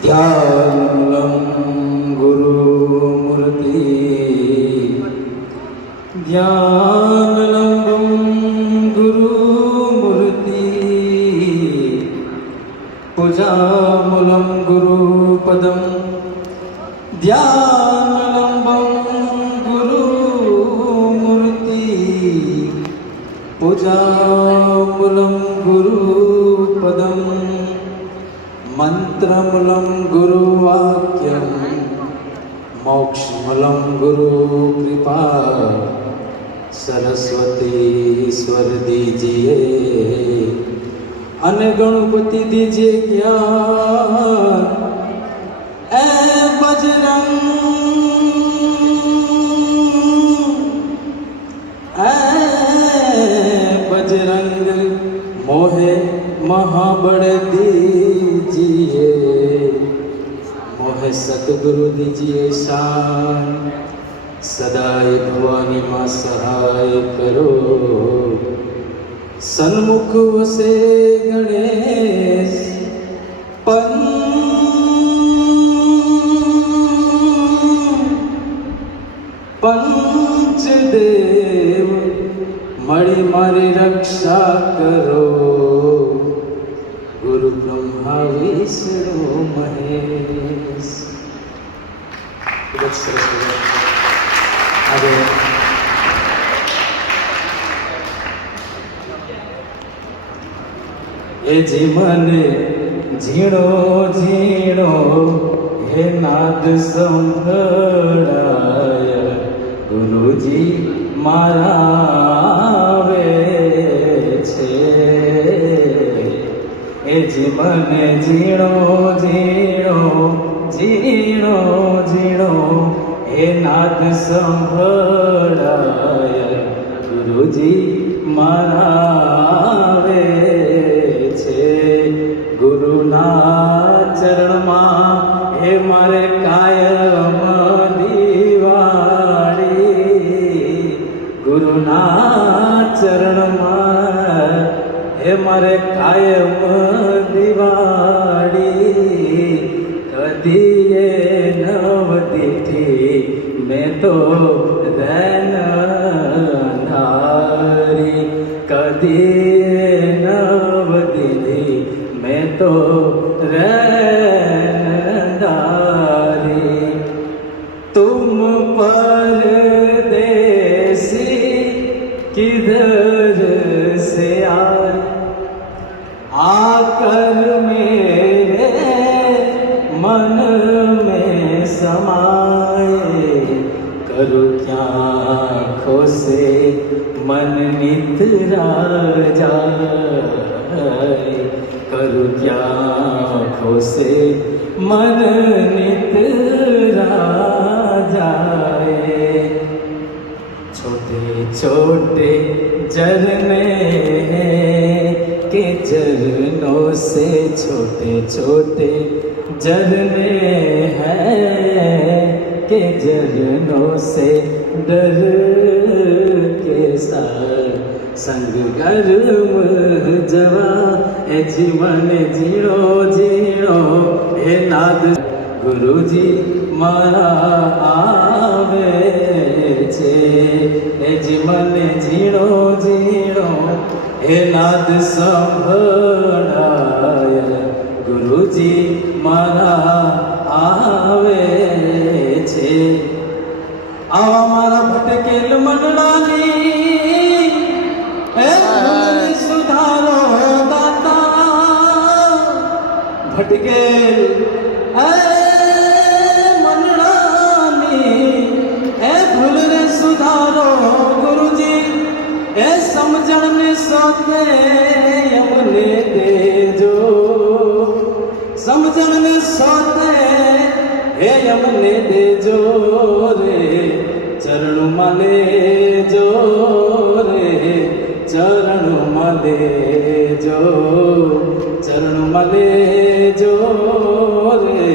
ध्यानमूलं गुरुमूर्ति ध्यानलम्बं गुरुमूर्ति पूजामूलं गुरुपदं ध्यानलम्बं गुरुमूर्ति पूजामूलं गुरुपदं मंत्रमूलं गुरुवाक्यं मोक्षमूलं गुरुकृपा सरस्वती ईश्वर दीजिए अने गणपति दीजिए ज्ञान ए बजरंग मोहे महाबड़ दीजिए मोहे सतगुरु दीजिए शान सदाय भवानी माँ सहाय करो सन्मुख वसे गणेश पंचदेव मणि मारी रक्षा करो गुरु ब्रह्मा विष्णु महेश। ए जीवन झीणो झीणो हे नाद संभळाय गुरुजी मारा आवे छे ए जीवन झीणो झीणो झीणो झीणो हे नाद संभळाय गुरुजी मारा आवे छे गुरुना चरणमां हे मारे कायम दिवाળી गुरुना चरणमां हे मारे कायम दिवाળી कदीए नवदीठी मैं तो रैन धारी कदीए नवदीठी मैं तो रहदारी तुम परदेसी किधर से आए आकर मेरे मन में समाए करूँ क्या आँखों से मन नितरा जाए करूँ क्या आँखों से मन नितरा जाए छोटे छोटे झरने के झरनों से छोटे छोटे झरने हैं के झरनों से डर के साथ संग गर्म जवा ए जीवन जीणो जीणो हे नाद गुरुजी मारा आवे छे ए जीवन जीणो जीणो हे नाद संभळाय गुरुजी मारा आवे छे आवा मारा भटकेल मनडानी सुधारो दाता भटकेल मनडानी ए भूल रे सुधारो गुरुजी ए समझण ने सोते अमने देजो समझण ने सोते हे अमने देजो रे चरण माले जो रे चरण माले जो चरण माले जो रे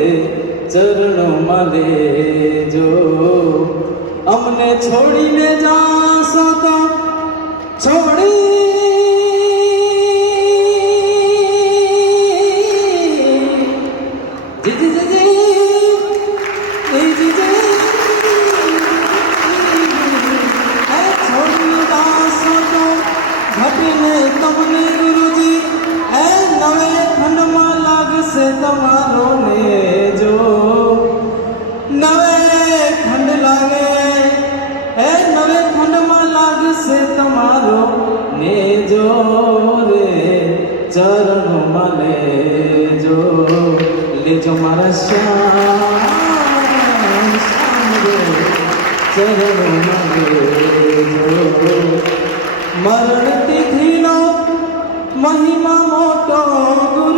चरण माले जो अमने छोड़ी ने जासो तो छोड़ी આપીને તમને ગુરુજી એ નવે ખંડમાં લાગશે તમારો નેજો નવે ખંડ લાગે એ નવે ખંડમાં લાગશે તમારો નેજો રે ચરણમાં લેજો લેજો મારા શ્યામ રે ચરણમાં લેજો મરણ તિથિનો મહિમા મોટો ગુરુ